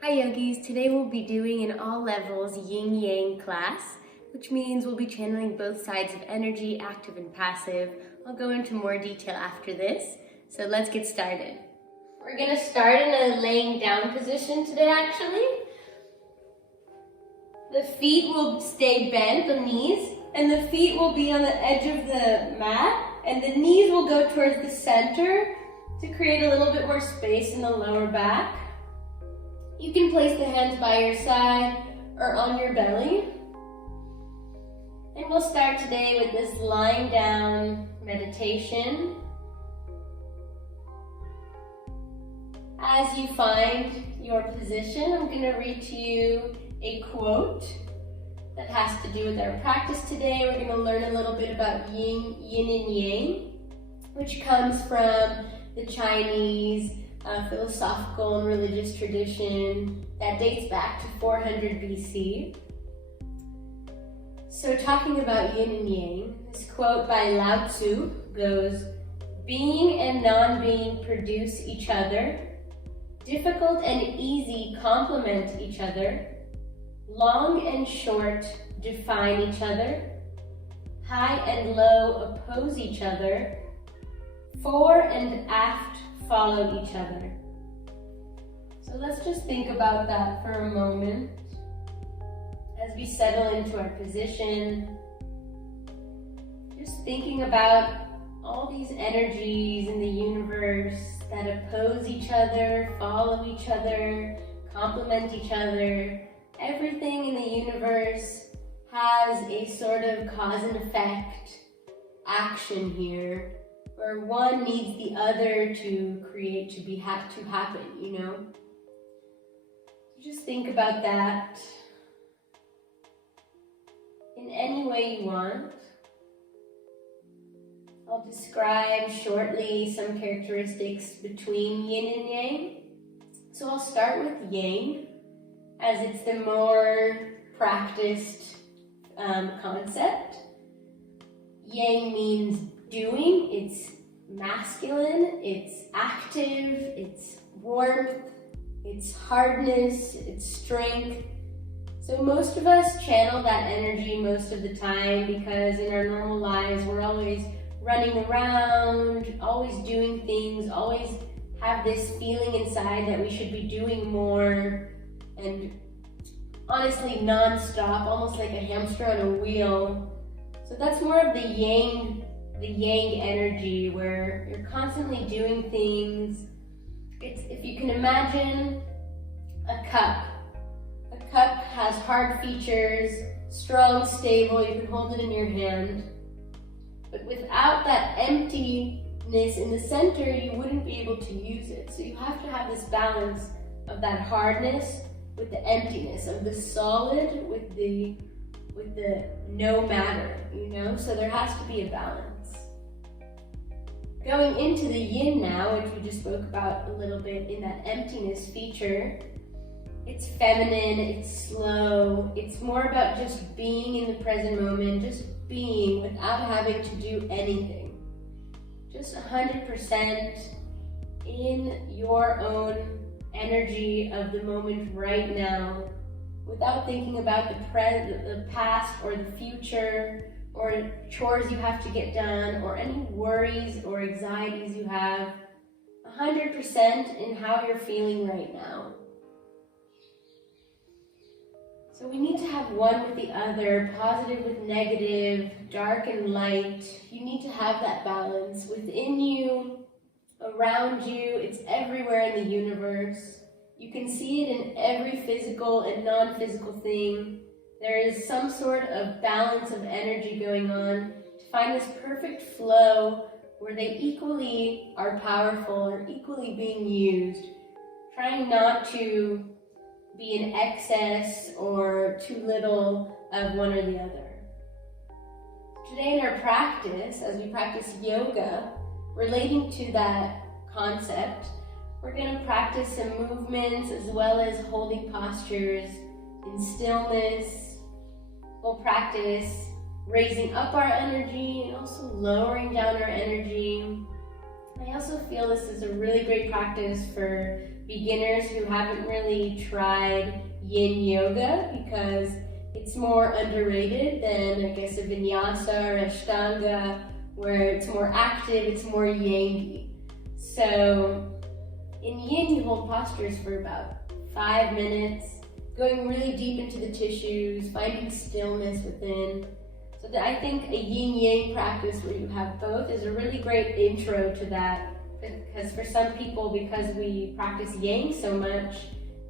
Hi yogis, today we'll be doing an all levels yin yang class, which means we'll be channeling both sides of energy, active and passive. I'll go into more detail after this, so let's get started. We're going to start in a laying down position today actually. The feet will stay bent, the knees, and the feet will be on the edge of the mat, and the knees will go towards the center to create a little bit more space in the lower back. You can place the hands by your side or on your belly. And we'll start today with this lying down meditation. As you find your position, I'm going to read to you a quote that has to do with our practice today. We're going to learn a little bit about yin and yang, which comes from the Chinese philosophical and religious tradition that dates back to 400 BC. So talking about yin and yang, this quote by Lao Tzu goes, "Being and non-being produce each other. Difficult and easy complement each other. Long and short define each other. High and low oppose each other. Fore and aft follow each other." So let's just think about that for a moment as we settle into our position. Just thinking about all these energies in the universe that oppose each other, follow each other, complement each other. Everything in the universe has a sort of cause and effect action here, where one needs the other to create, to happen, you know? Just think about that in any way you want. I'll describe shortly some characteristics between yin and yang. So I'll start with yang, as it's the more practiced concept. Yang means doing, it's masculine, it's active, it's warmth, it's hardness, it's strength. So most of us channel that energy most of the time because in our normal lives we're always running around, always doing things, always have this feeling inside that we should be doing more, and honestly non-stop, almost like a hamster on a wheel. So that's more of the yang energy, where you're constantly doing things. It's, if you can imagine a cup. A cup has hard features, strong, stable, you can hold it in your hand. But without that emptiness in the center, you wouldn't be able to use it. So you have to have this balance of that hardness with the emptiness, of the solid with the no matter, you know? So there has to be a balance. Going into the yin now, which we just spoke about a little bit in that emptiness feature, it's feminine, it's slow, it's more about just being in the present moment, just being without having to do anything. Just 100% in your own energy of the moment right now, without thinking about the past or the future, or chores you have to get done, or any worries or anxieties you have. 100% in how you're feeling right now. So we need to have one with the other, positive with negative, dark and light. You need to have that balance within you, around you. It's everywhere in the universe. You can see it in every physical and non-physical thing. There is some sort of balance of energy going on to find this perfect flow where they equally are powerful and equally being used. Trying not to be in excess or too little of one or the other. Today in our practice, as we practice yoga, relating to that concept, we're going to practice some movements as well as holding postures in stillness. We'll practice raising up our energy and also lowering down our energy. I also feel this is a really great practice for beginners who haven't really tried Yin Yoga because it's more underrated than, I guess, a Vinyasa or Ashtanga, where it's more active, it's more Yangy. So in Yin, you hold postures for about 5 minutes, going really deep into the tissues, finding stillness within. So I think a Yin-Yang practice where you have both is a really great intro to that, because for some people, because we practice Yang so much,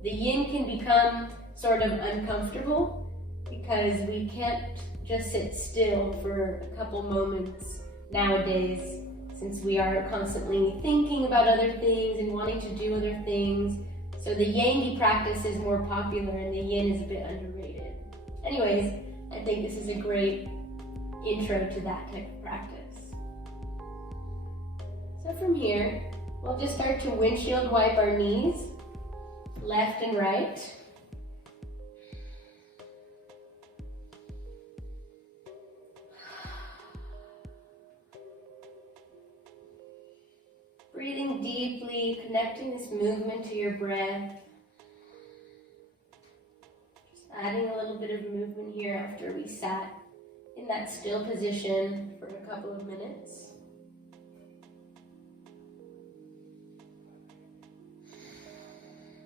the Yin can become sort of uncomfortable because we can't just sit still for a couple moments nowadays, since we are constantly thinking about other things and wanting to do other things. So the Yangi practice is more popular and the Yin is a bit underrated. Anyways, I think this is a great intro to that type of practice. So from here, we'll just start to windshield wipe our knees, left and right. Breathing deeply, connecting this movement to your breath. Just adding a little bit of movement here after we sat in that still position for a couple of minutes.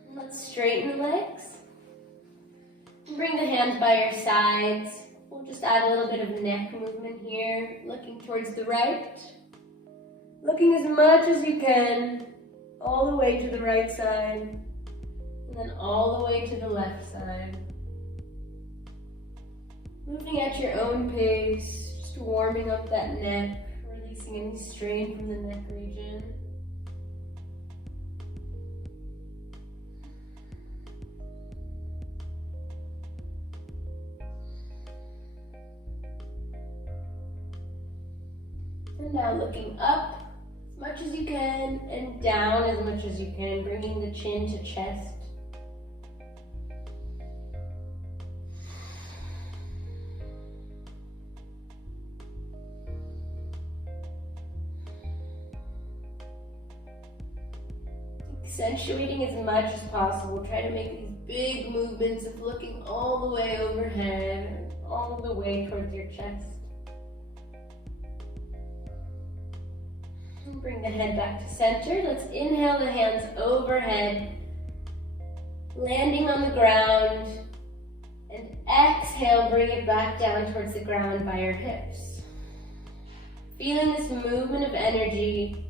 And let's straighten the legs. And bring the hands by your sides. We'll just add a little bit of neck movement here, looking towards the right. Looking as much as you can, all the way to the right side, and then all the way to the left side. Moving at your own pace, just warming up that neck, releasing any strain from the neck region. And now looking up as much as you can, and down as much as you can, bringing the chin to chest. Accentuating as much as possible. Try to make these big movements of looking all the way overhead, all the way towards your chest. And bring the head back to center. Let's inhale the hands overhead, landing on the ground, and exhale, bring it back down towards the ground by your hips. Feeling this movement of energy.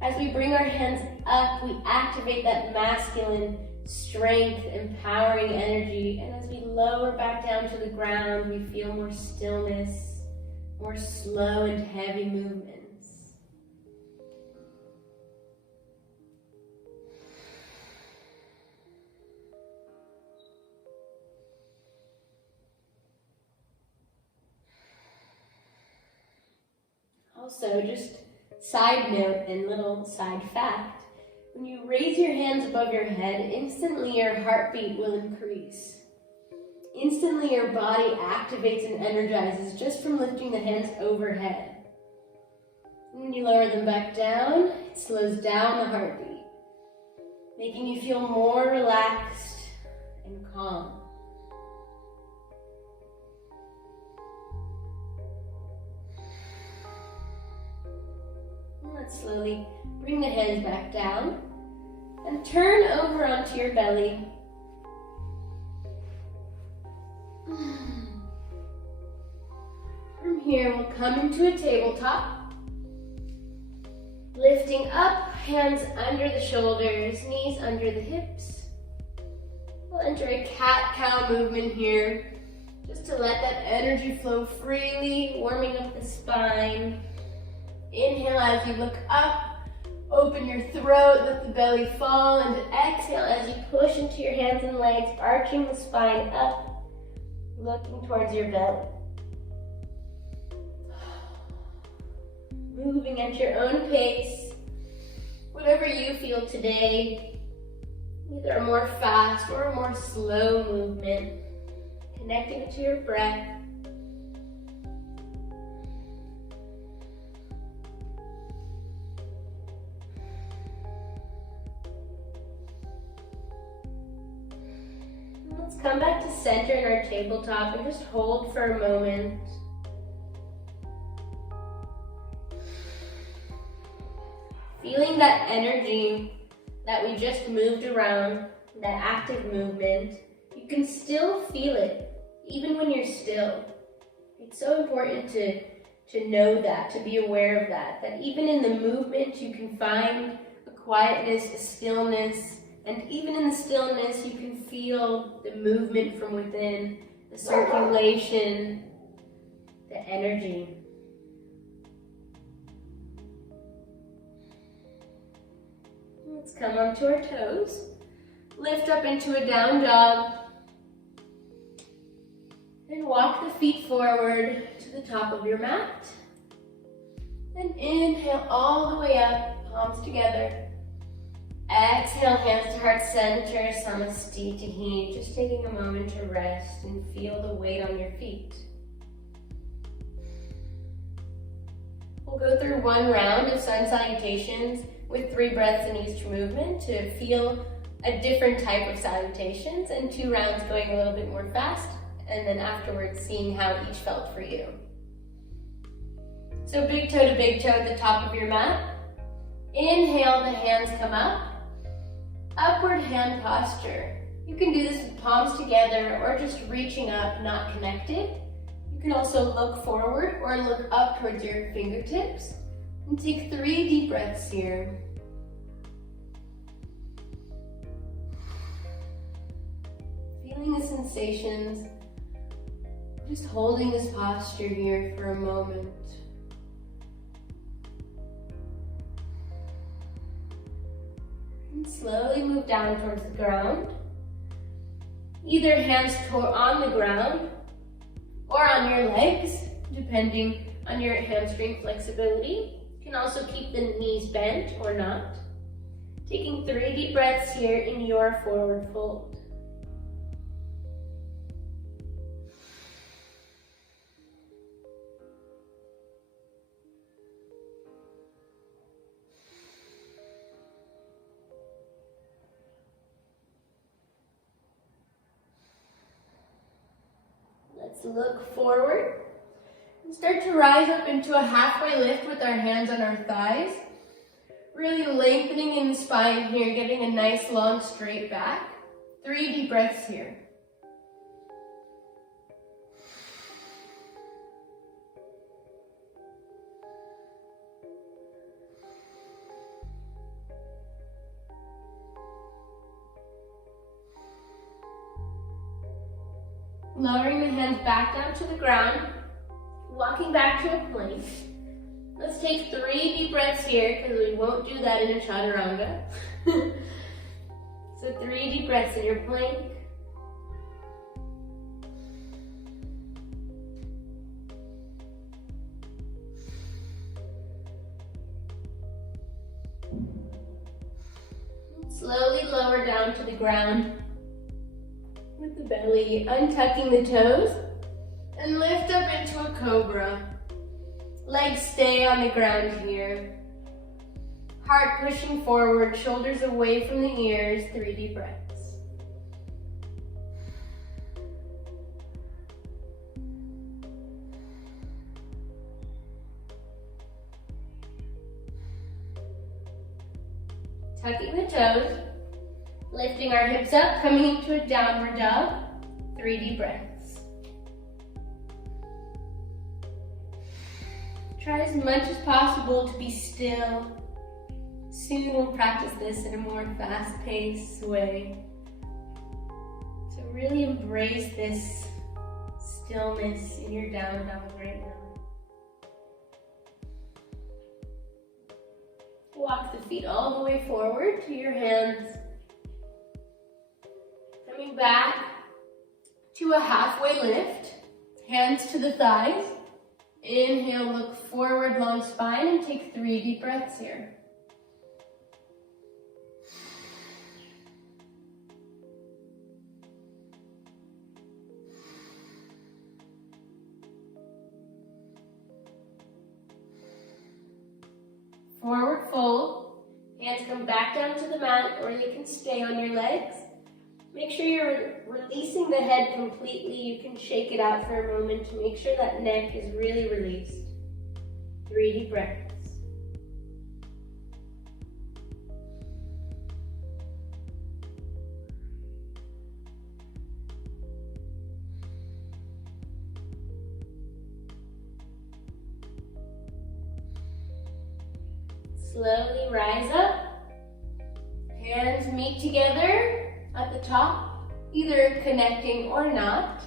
As we bring our hands up, we activate that masculine strength, empowering energy. And as we lower back down to the ground, we feel more stillness, more slow and heavy movements. Also, just side note and little side fact, when you raise your hands above your head, instantly your heartbeat will increase. Instantly your body activates and energizes just from lifting the hands overhead. And when you lower them back down, it slows down the heartbeat, making you feel more relaxed and calm. Let's slowly bring the hands back down and turn over onto your belly. From here, we'll come into a tabletop. Lifting up, hands under the shoulders, knees under the hips. We'll enter a cat-cow movement here, just to let that energy flow freely, warming up the spine. Inhale as you look up, open your throat, let the belly fall, and exhale as you push into your hands and legs, arching the spine up, looking towards your belly. Moving at your own pace, whatever you feel today, either a more fast or a more slow movement, connecting to your breath. Let's come back to center in our tabletop and just hold for a moment. Feeling that energy that we just moved around, that active movement, you can still feel it, even when you're still. It's so important to know that, to be aware of that even in the movement you can find a quietness, a stillness, and even in the stillness you can feel the movement from within, the circulation, the energy. Let's come onto our toes. Lift up into a down dog. And walk the feet forward to the top of your mat. And inhale all the way up, palms together. Exhale, hands to heart center, Samastitihi. Just taking a moment to rest and feel the weight on your feet. We'll go through one round of sun salutations with 3 breaths in each movement to feel a different type of salutations, and 2 rounds going a little bit more fast, and then afterwards seeing how each felt for you. So big toe to big toe at the top of your mat. Inhale, the hands come up. Upward hand posture. You can do this with palms together or just reaching up, not connected. You can also look forward or look up towards your fingertips. And take 3 deep breaths here. Feeling the sensations. Just holding this posture here for a moment. And slowly move down towards the ground. Either hands on the ground or on your legs, depending on your hamstring flexibility. You can also keep the knees bent or not. Taking 3 deep breaths here in your forward fold. Let's look forward and start to rise up into a halfway lift with our hands on our thighs. Really lengthening in the spine here, getting a nice long straight back. 3 deep breaths here. Lowering the hands back down to the ground, walking back to a plank. Let's take 3 deep breaths here because we won't do that in a chaturanga. So 3 deep breaths in your plank. Slowly lower down to the ground with the belly, untucking the toes, and lift up into a cobra. Legs stay on the ground here. Heart pushing forward, shoulders away from the ears. 3 deep breaths. Tucking the toes, lifting our hips up, coming into a downward dog. 3 deep breaths. Try as much as possible to be still. Soon we'll practice this in a more fast-paced way. So really embrace this stillness in your down dog right now. Walk the feet all the way forward to your hands. Coming back to a halfway lift. Hands to the thighs. Inhale, look forward, long spine, and take 3 deep breaths here. Forward fold. Hands come back down to the mat, or they can stay on your legs. Make sure you're releasing the head completely. You can shake it out for a moment to make sure that neck is really released. 3 deep breaths. Slowly rise up. Hands meet together at the top, either connecting or not.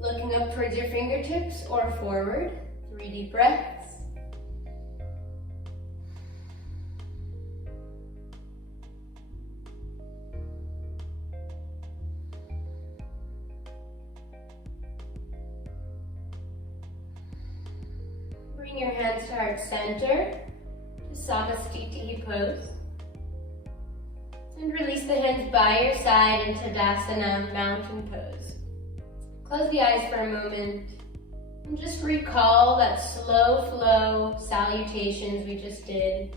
Looking up towards your fingertips or forward. 3 deep breaths. Bring your hands to heart center. Samasthiti pose. And release the hands by your side into Tadasana, mountain pose. Close the eyes for a moment and just recall that slow flow salutations we just did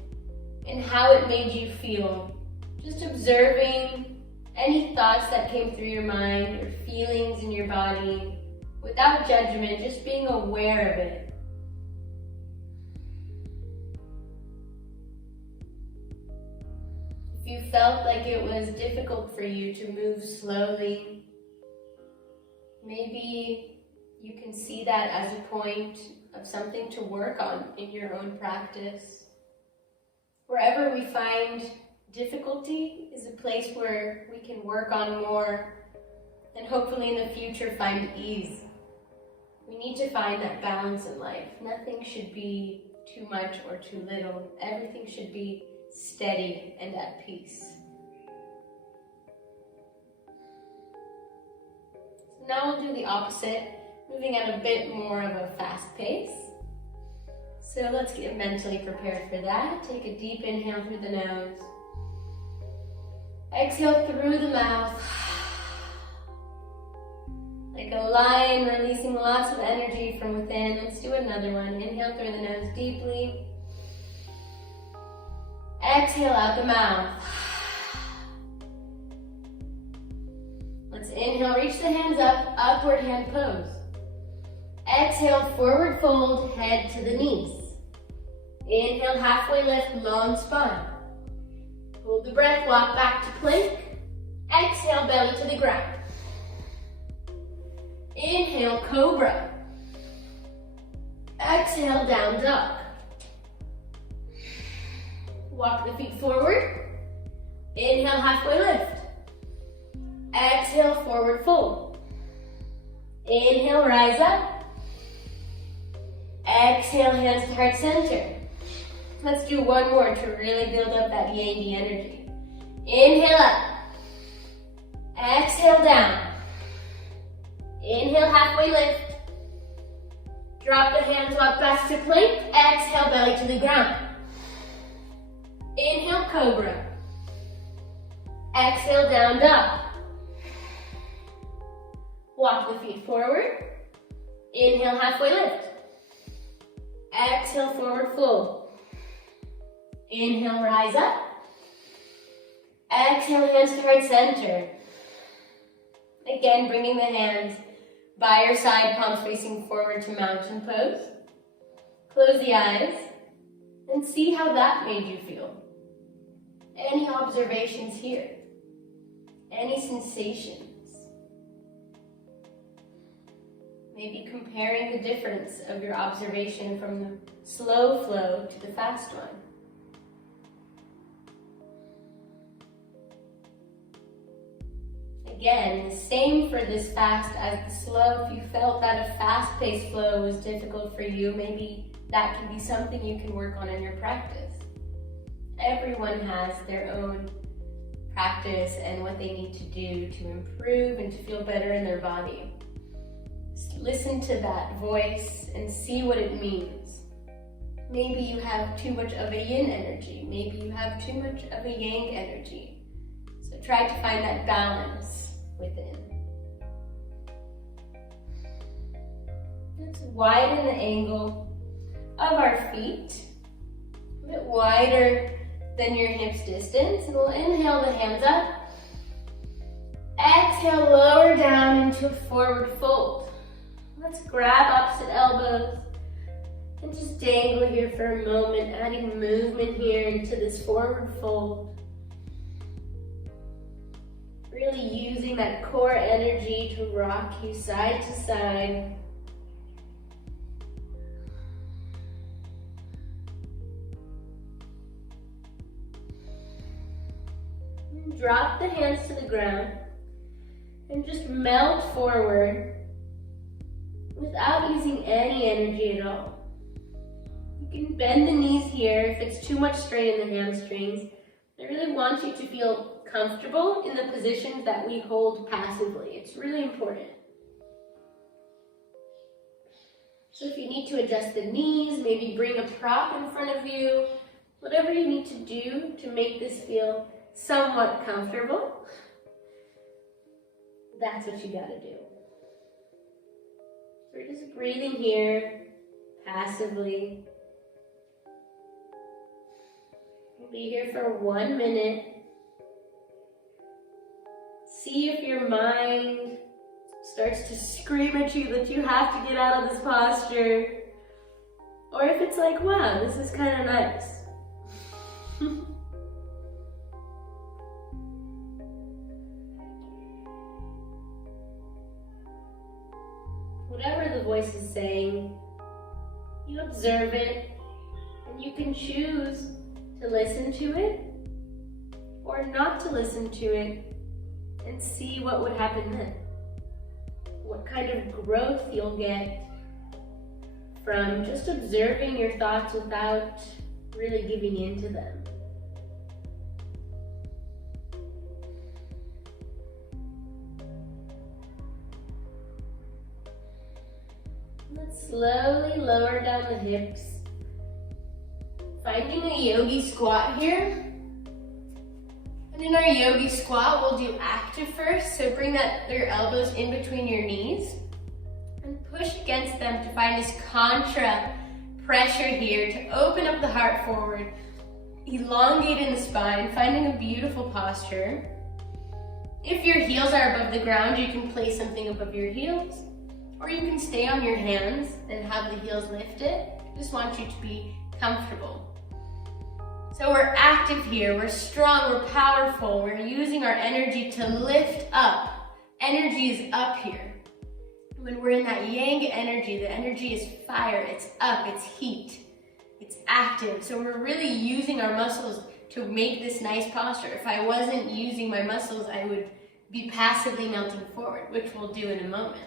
and how it made you feel. Just observing any thoughts that came through your mind or feelings in your body without judgment, just being aware of it. If you felt like it was difficult for you to move slowly, maybe you can see that as a point of something to work on in your own practice. Wherever we find difficulty is a place where we can work on more and hopefully in the future find ease. We need to find that balance in life. Nothing should be too much or too little. Everything should be steady and at peace. So now we'll do the opposite, moving at a bit more of a fast pace. So let's get mentally prepared for that. Take a deep inhale through the nose. Exhale through the mouth. Like a lion releasing lots of energy from within. Let's do another one. Inhale through the nose deeply. Exhale out the mouth. Let's inhale, reach the hands up, upward hand pose. Exhale, forward fold, head to the knees. Inhale, halfway lift, long spine. Hold the breath, walk back to plank. Exhale, belly to the ground. Inhale, cobra. Exhale, down dog. Walk the feet forward. Inhale, halfway lift. Exhale, forward fold. Inhale, rise up. Exhale, hands to heart center. Let's do one more to really build up that Yang energy. Inhale up. Exhale down. Inhale, halfway lift. Drop the hands, walk back to plank. Exhale, belly to the ground. Inhale, cobra. Exhale, down dog. Walk the feet forward. Inhale, halfway lift. Exhale, forward fold. Inhale, rise up. Exhale, hands to heart center. Again, bringing the hands by your side, palms facing forward to mountain pose. Close the eyes and see how that made you feel. Any observations here? Any sensations? Maybe comparing the difference of your observation from the slow flow to the fast one. Again, the same for this fast as the slow. If you felt that a fast-paced flow was difficult for you, maybe that can be something you can work on in your practice. Everyone has their own practice and what they need to do to improve and to feel better in their body. Just listen to that voice and see what it means. Maybe you have too much of a yin energy. Maybe you have too much of a yang energy. So try to find that balance within. Let's widen the angle of our feet. A bit wider than your hips distance. And we'll inhale the hands up. exhale, lower down into a forward fold. Let's grab opposite elbows and just dangle here for a moment, adding movement here into this forward fold. Really using that core energy to rock you side to side. And drop the hands to the ground and just melt forward without using any energy at all. You can bend the knees here if it's too much strain in the hamstrings. I really want you to feel comfortable in the positions that we hold passively. It's really important. So if you need to adjust the knees, maybe bring a prop in front of you, whatever you need to do to make this feel somewhat comfortable, that's what you gotta do. So we're just breathing here, passively. We'll be here for 1 minute. See if your mind starts to scream at you that you have to get out of this posture. Or if it's like, wow, this is kind of nice. Whatever the voice is saying, you observe it, and you can choose to listen to it or not to listen to it and see what would happen then. What kind of growth you'll get from just observing your thoughts without really giving in to them. Let's slowly lower down the hips, finding a yogi squat here. And in our yogi squat, we'll do active first. So bring your elbows in between your knees and push against them to find this contra pressure here to open up the heart forward, elongating the spine, finding a beautiful posture. If your heels are above the ground, you can place something above your heels, or you can stay on your hands and have the heels lifted. Just want you to be comfortable. So we're active here, we're strong, we're powerful, we're using our energy to lift up. Energy is up here. When we're in that yang energy, the energy is fire, it's up, it's heat, it's active. So we're really using our muscles to make this nice posture. If I wasn't using my muscles, I would be passively melting forward, which we'll do in a moment.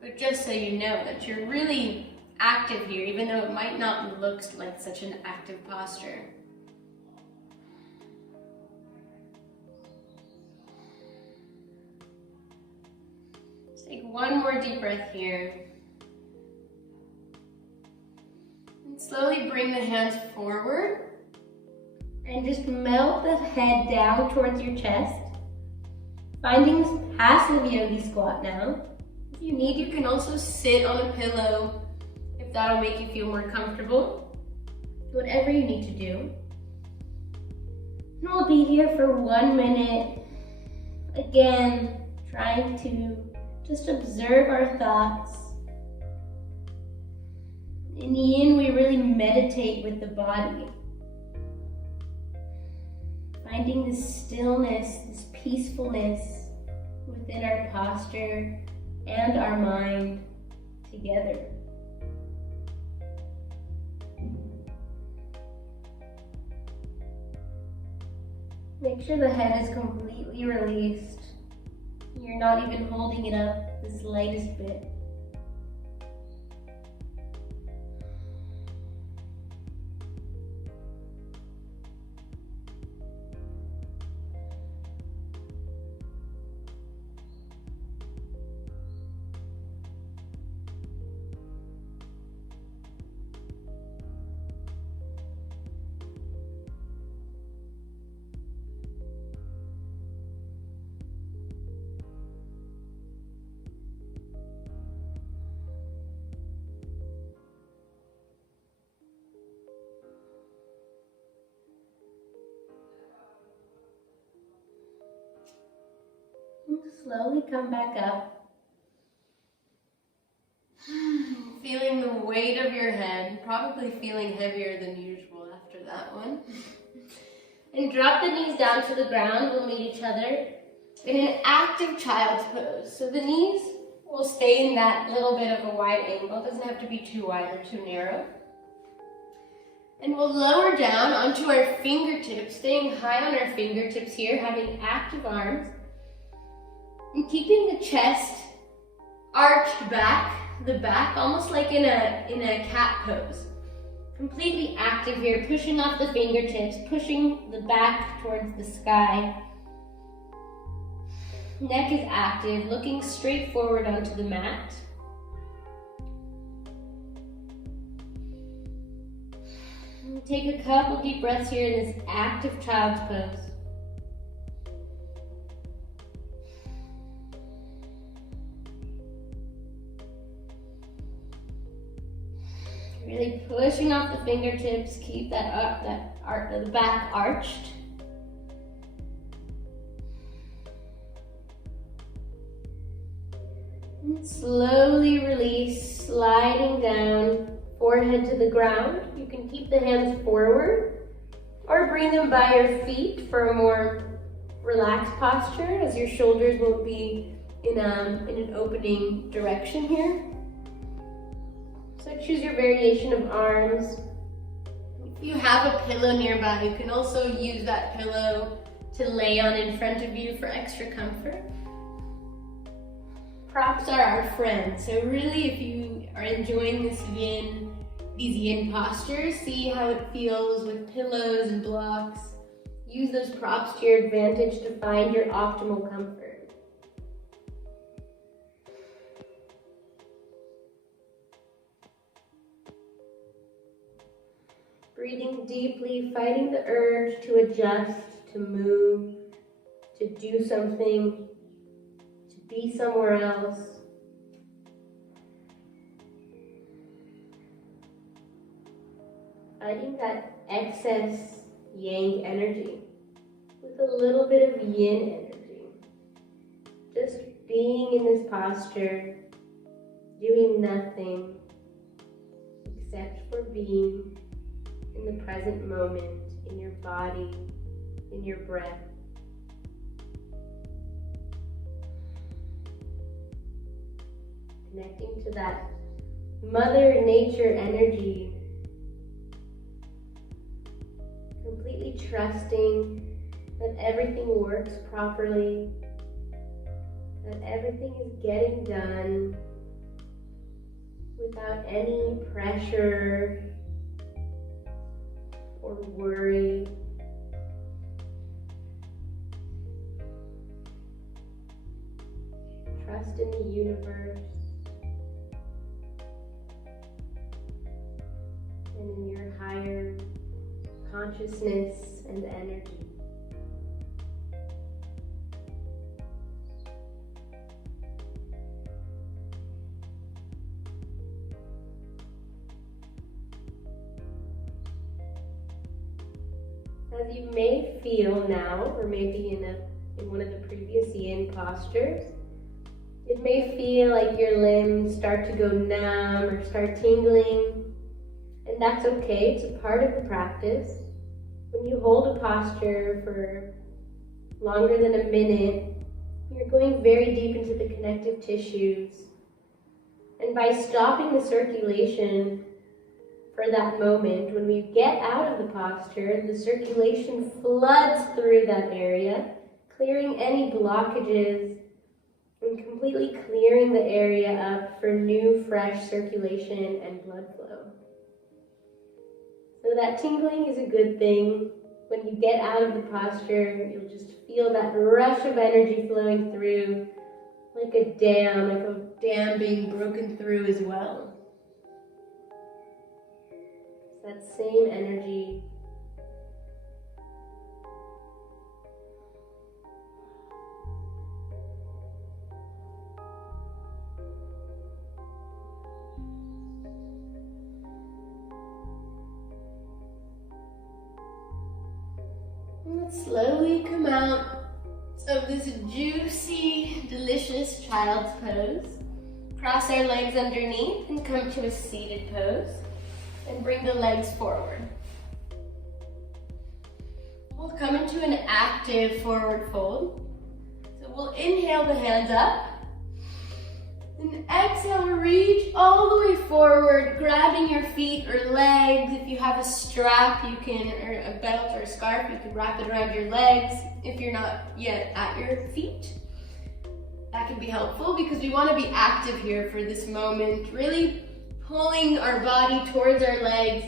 But just so you know that you're really active here, even though it might not look like such an active posture. Take one more deep breath here. And slowly bring the hands forward. And just melt the head down towards your chest. Finding this passive yogi squat now. If you need, you can also sit on a pillow if that'll make you feel more comfortable. Whatever you need to do. And we'll be here for 1 minute. Again, trying to just observe our thoughts. In Yin, we really meditate with the body. Finding this stillness, this peacefulness within our posture and our mind together. Make sure the head is completely released. You're not even holding it up the slightest bit. Slowly come back up. Feeling the weight of your head, probably feeling heavier than usual after that one. And drop the knees down to the ground. We'll meet each other in an active child's pose. So the knees will stay in that little bit of a wide angle. It doesn't have to be too wide or too narrow. And we'll lower down onto our fingertips, staying high on our fingertips here, having active arms. And keeping the chest arched back, the back almost like in a cat pose. Completely active here, pushing off the fingertips, pushing the back towards the sky. Neck is active, looking straight forward onto the mat. And take a couple deep breaths here in this active child's pose. Really pushing off the fingertips, keep that up, the back arched. And slowly release, sliding down, forehead to the ground. You can keep the hands forward or bring them by your feet for a more relaxed posture, as your shoulders will be in an opening direction here. So choose your variation of arms. If you have a pillow nearby, you can also use that pillow to lay on in front of you for extra comfort. Props are our friends, so really if you are enjoying these yin postures, see how it feels with pillows and blocks. Use those props to your advantage to find your optimal comfort. Breathing deeply, fighting the urge to adjust, to move, to do something, to be somewhere else. Fighting that excess yang energy with a little bit of yin energy. Just being in this posture, doing nothing except for being in the present moment, in your body, in your breath. Connecting to that Mother Nature energy. Completely trusting that everything works properly, that everything is getting done without any pressure or worry. Trust in the universe and in your higher consciousness and energy. As you may feel now, or maybe in one of the previous yin postures, it may feel like your limbs start to go numb or start tingling, and that's okay. It's a part of the practice. When you hold a posture for longer than a minute, you're going very deep into the connective tissues, and by stopping the circulation for that moment, when we get out of the posture, the circulation floods through that area, clearing any blockages and completely clearing the area up for new, fresh circulation and blood flow. So that tingling is a good thing. When you get out of the posture, you'll just feel that rush of energy flowing through, like a dam being broken through as well. That same energy. And let's slowly come out, of this juicy, delicious child's pose. Cross our legs underneath and come to a seated pose. And bring the legs forward. We'll come into an active forward fold. So we'll inhale the hands up. And exhale, reach all the way forward, grabbing your feet or legs. If you have a strap, you can, or a belt or a scarf, you can wrap it around your legs if you're not yet at your feet. That can be helpful because we want to be active here for this moment, really pulling our body towards our legs,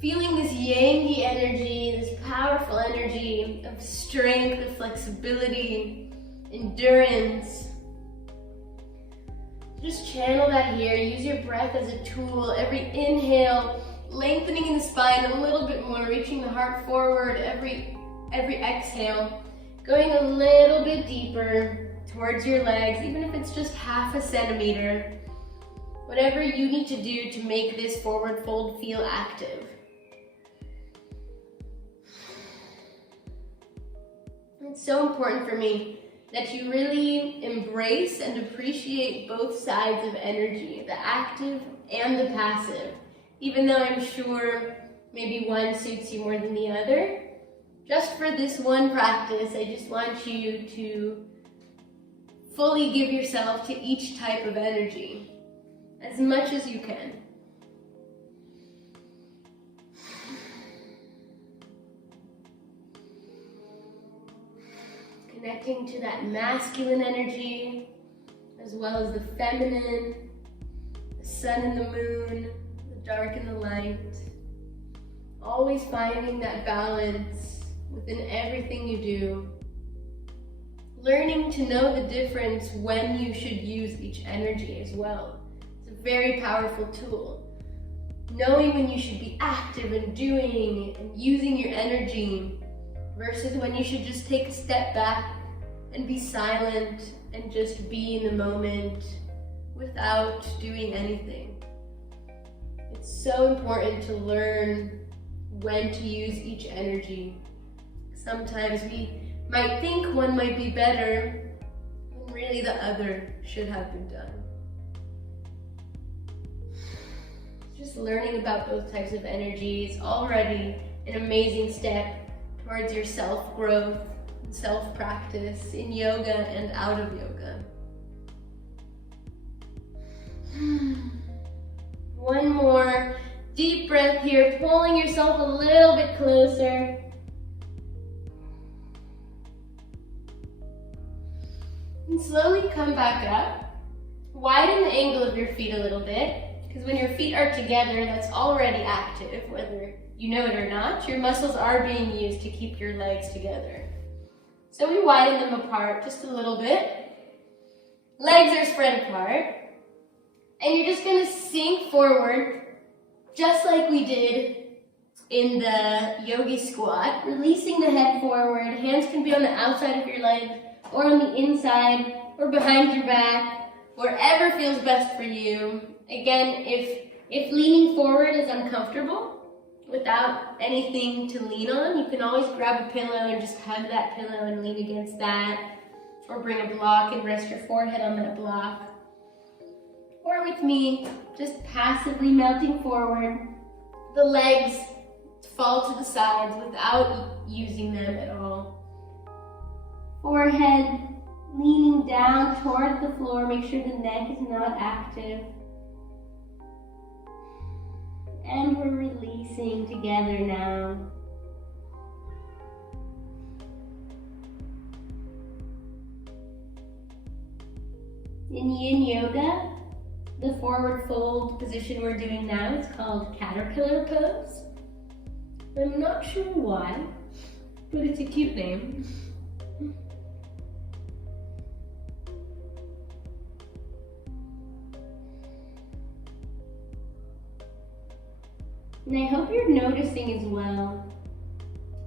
feeling this yangy energy, this powerful energy of strength, of flexibility, endurance. Just channel that here. Use your breath as a tool. Every inhale, lengthening in the spine a little bit more, reaching the heart forward. Every exhale, going a little bit deeper towards your legs, even if it's just half a centimeter. Whatever you need to do to make this forward fold feel active. It's so important for me that you really embrace and appreciate both sides of energy, the active and the passive. Even though I'm sure maybe one suits you more than the other, just for this one practice, I just want you to fully give yourself to each type of energy. As much as you can. Connecting to that masculine energy, as well as the feminine, the sun and the moon, the dark and the light. Always finding that balance within everything you do. Learning to know the difference when you should use each energy as well. Very powerful tool. Knowing when you should be active and doing and using your energy versus when you should just take a step back and be silent and just be in the moment without doing anything. It's so important to learn when to use each energy. Sometimes we might think one might be better when really the other should have been done. Just learning about both types of energy is already an amazing step towards your self-growth and self-practice in yoga and out of yoga. One more deep breath here, pulling yourself a little bit closer. And slowly come back up. Widen the angle of your feet a little bit. Because when your feet are together, that's already active, whether you know it or not. Your muscles are being used to keep your legs together. So we widen them apart just a little bit. Legs are spread apart. And you're just going to sink forward, just like we did in the yogi squat. Releasing the head forward. Hands can be on the outside of your legs, or on the inside, or behind your back, wherever feels best for you. Again, if leaning forward is uncomfortable, without anything to lean on, you can always grab a pillow and just hug that pillow and lean against that. Or bring a block and rest your forehead on that block. Or with me, just passively melting forward. The legs fall to the sides without using them at all. Forehead leaning down toward the floor. Make sure the neck is not active. And we're releasing together now. In Yin Yoga, the forward fold position we're doing now is called caterpillar pose. I'm not sure why, but it's a cute name. And I hope you're noticing as well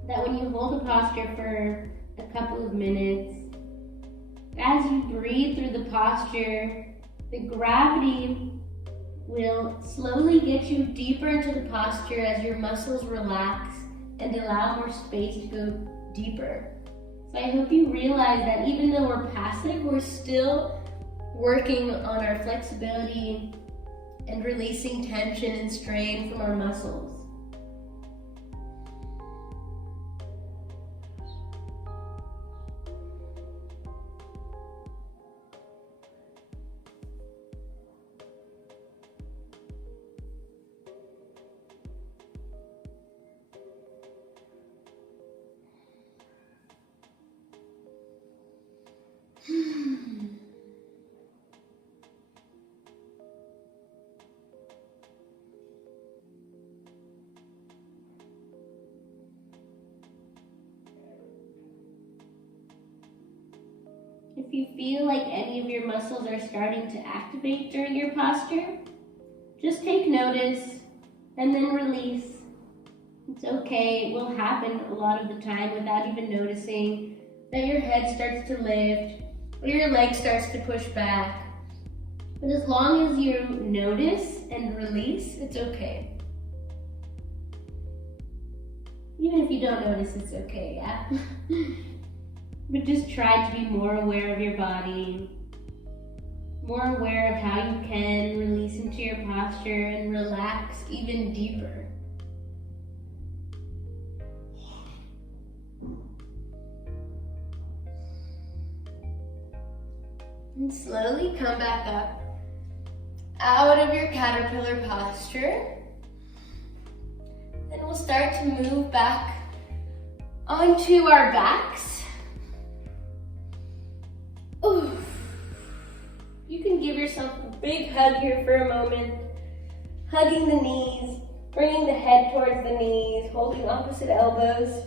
that when you hold a posture for a couple of minutes, as you breathe through the posture, the gravity will slowly get you deeper into the posture as your muscles relax and allow more space to go deeper. So I hope you realize that even though we're passive, we're still working on our flexibility and releasing tension and strain from our muscles. If you feel like any of your muscles are starting to activate during your posture, just take notice and then release. It's okay, it will happen a lot of the time without even noticing that your head starts to lift or your leg starts to push back. But as long as you notice and release, it's okay. Even if you don't notice, it's okay, yeah? But just try to be more aware of your body, more aware of how you can release into your posture and relax even deeper. And slowly come back up out of your caterpillar posture. And we'll start to move back onto our backs. Ooh. You can give yourself a big hug here for a moment. Hugging the knees, bringing the head towards the knees, holding opposite elbows.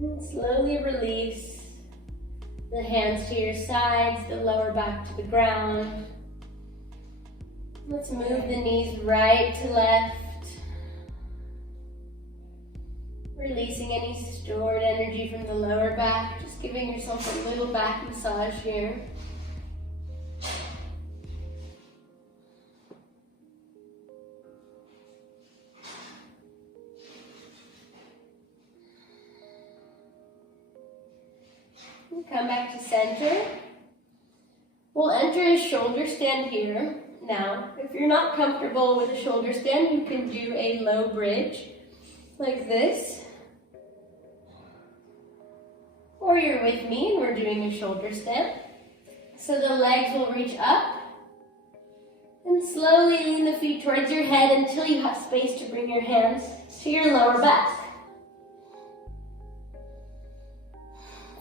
And slowly release the hands to your sides, the lower back to the ground. Let's move the knees right to left. Releasing any stored energy from the lower back, just giving yourself a little back massage here. And come back to center. We'll enter a shoulder stand here. Now, if you're not comfortable with a shoulder stand, you can do a low bridge like this. Or you're with me and we're doing a shoulder stand. So the legs will reach up and slowly lean the feet towards your head until you have space to bring your hands to your lower back.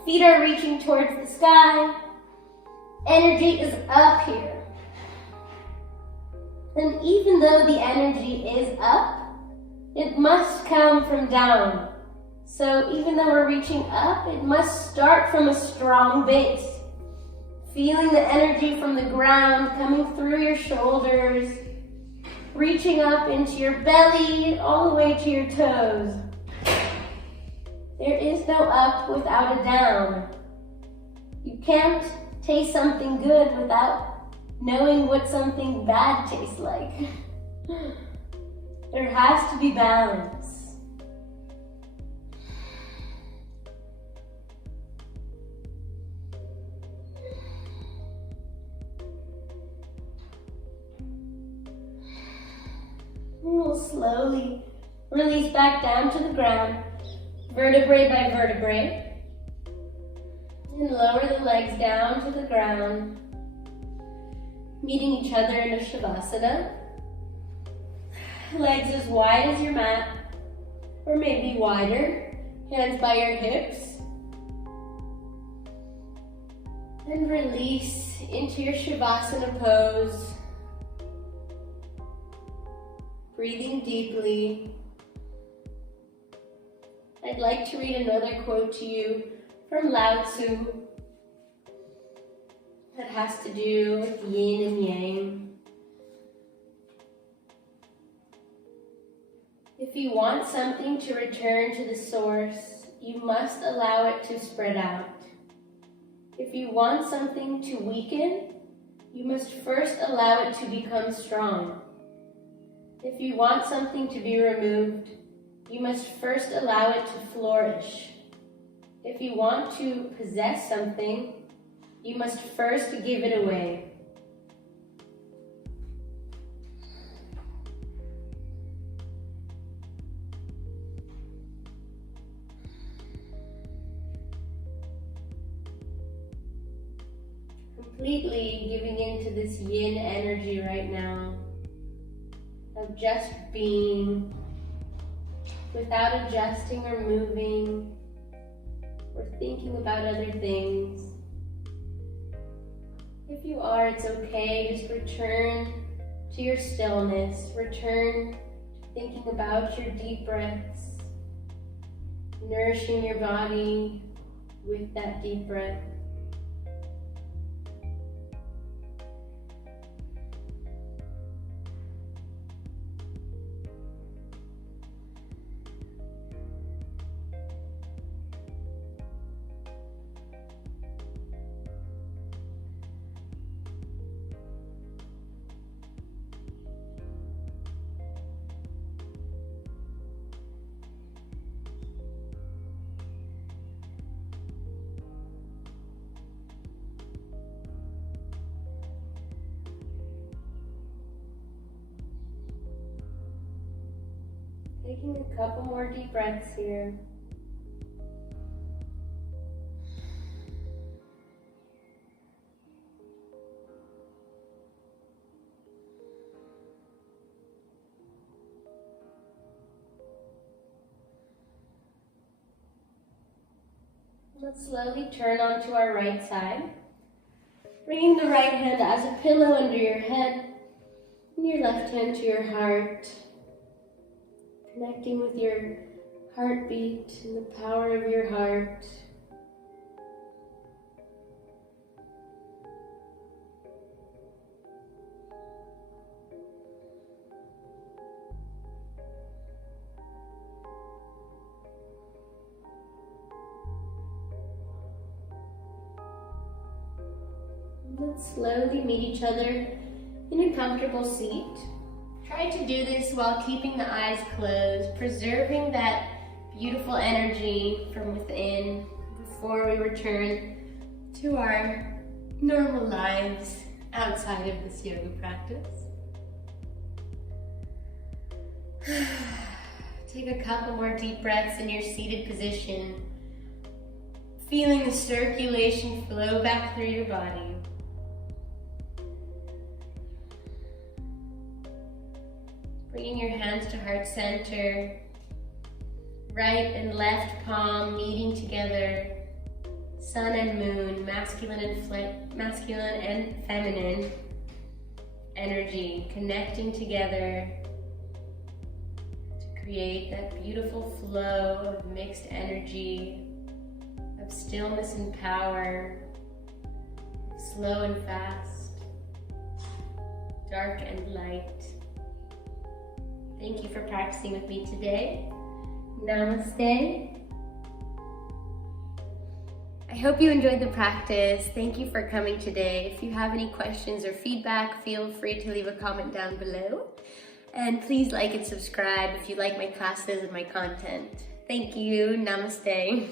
Feet are reaching towards the sky. Energy is up here. And even though the energy is up, it must come from down. So even though we're reaching up, it must start from a strong base. Feeling the energy from the ground coming through your shoulders, reaching up into your belly, all the way to your toes. There is no up without a down. You can't taste something good without knowing what something bad tastes like. There has to be balance. We'll slowly release back down to the ground, vertebrae by vertebrae. And lower the legs down to the ground, meeting each other in a Shavasana. Legs as wide as your mat, or maybe wider. Hands by your hips. And release into your Shavasana pose. Breathing deeply. I'd like to read another quote to you from Lao Tzu that has to do with yin and yang. If you want something to return to the source, you must allow it to spread out. If you want something to weaken, you must first allow it to become strong. If you want something to be removed, you must first allow it to flourish. If you want to possess something, you must first give it away. Completely giving into this yin energy right now of just being, without adjusting or moving or thinking about other things. If you are, it's okay. Just return to your stillness. Return to thinking about your deep breaths, nourishing your body with that deep breath. Taking a couple more deep breaths here. Let's slowly turn onto our right side, bringing the right hand as a pillow under your head and your left hand to your heart. Connecting with your heartbeat and the power of your heart. Let's slowly meet each other in a comfortable seat. Try to do this while keeping the eyes closed, preserving that beautiful energy from within before we return to our normal lives outside of this yoga practice. Take a couple more deep breaths in your seated position, feeling the circulation flow back through your body. Bringing your hands to heart center, right and left palm meeting together, sun and moon, masculine and feminine energy connecting together to create that beautiful flow of mixed energy, of stillness and power, slow and fast, dark and light. Thank you for practicing with me today. Namaste. I hope you enjoyed the practice. Thank you for coming today. If you have any questions or feedback, feel free to leave a comment down below. And please like and subscribe if you like my classes and my content. Thank you. Namaste.